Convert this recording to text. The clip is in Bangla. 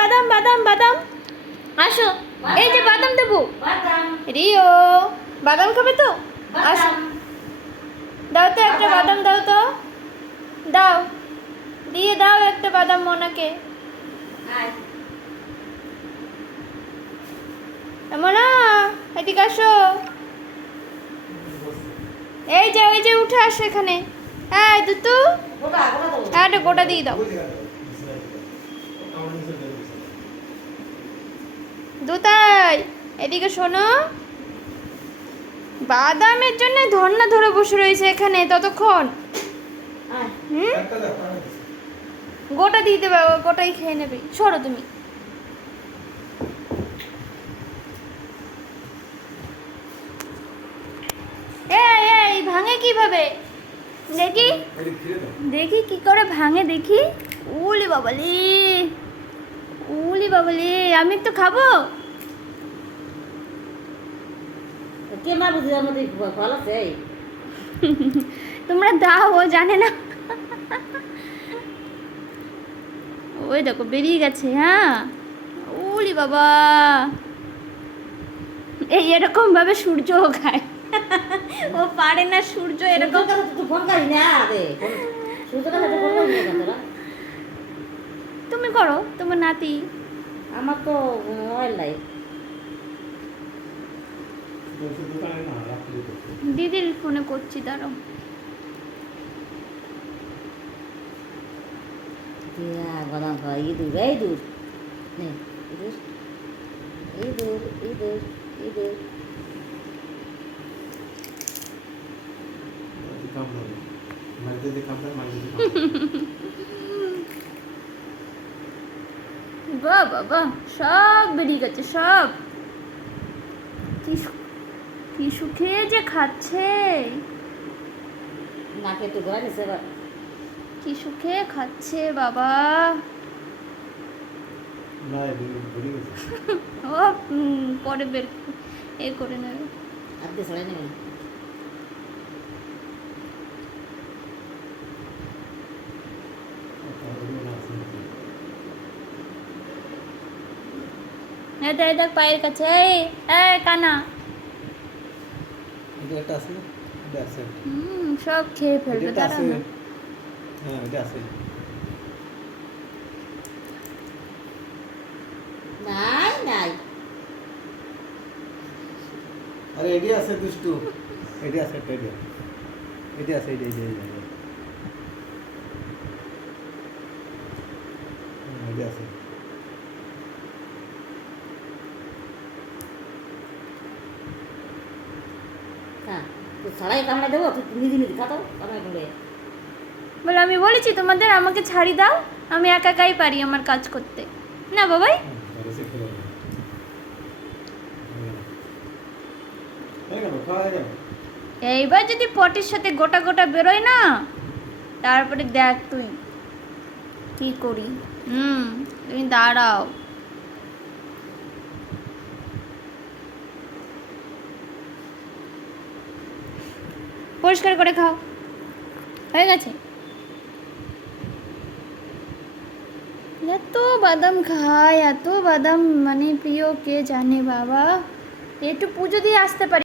বাদাম বাদাম বাদাম আসো, এই যে বাদাম দেবো। রিও বাদাম খাবে তো? আসো, দাও তো একটা বাদাম, দাও তো, দাও, দিয়ে দাও একটা বাদাম মোনাকে। মোনা এদিকে আসো, এই যে ওই যে উঠে আসো এখানে। হ্যাঁ দুতু, হ্যাঁ একটা গোটা দিয়ে দাও। দুতাই এদিকে শোনো, বাদামের জন্য ধর্না ধরে বসে রয়েছে এখানে ততক্ষণ। হুম, গোটা দিয়ে দেবে, গোটাই খেয়ে নেবে। সরো তুমি। এই ভাঙে কিভাবে দেখি, দেখি কি করে ভাঙে দেখি। উলি বাবালি, উলি বাবালি, আমি একটু খাবো। তোমরা দাও, ও জানে না। ওই দেখো বেরিয়ে গেছে। হ্যাঁ, উলি বাবা, এই এরকম ভাবে সূর্য খায়। ও পারে না সূর্য এরকম। তুমি করো, তোমার নাতি। আমার তো মোবাইল নাই। দিদির ফোনে করছি, দাঁড়াও। বাদাম খাওয়া ইঁদুর, এই দূর নেই, ইঁদুর ইঁদুর ইঁদুর ইঁদুর। বাহ বাবা, সব বেরিয়ে গেছে সব। কি সুখে যে খাচ্ছে, নাকে একটু ঘোরা নিছে এবার। কি সুখে খাচ্ছে বাবা। ও পরে বের এ করে নেবে। আজকে ছড়াই নেবেন। এই দেখ পায়ের কাছে, এই কানা। সব খেয়ে ফেলবে তারা না। নাই নাই, আরে এডি আছে দুষ্টু, এডি আছে, এডি আছে, এডি আছে। হ্যাঁ তো ছড়াই কামড়ে দেবো, তুই নিজে নিজে খাতো কামড়ে কামড়ে। বলে আমি বলেছি তোমাদের আমাকে ছাড়ি দাও, আমি একাই পারি আমার কাজ করতে। না বাবাই, এইবার যদি পটির সাথে গোটা গোটা বেরোয় না, তারপরে দেখ তুই কি করি। তুমি দাঁড়াও। পরিষ্কার করে খাও, হয়ে গেছে। এত বাদাম খায়, এত বাদাম মানে প্রিয় কে জানে বাবা। একটু পুজো দিয়ে আসতে পারি।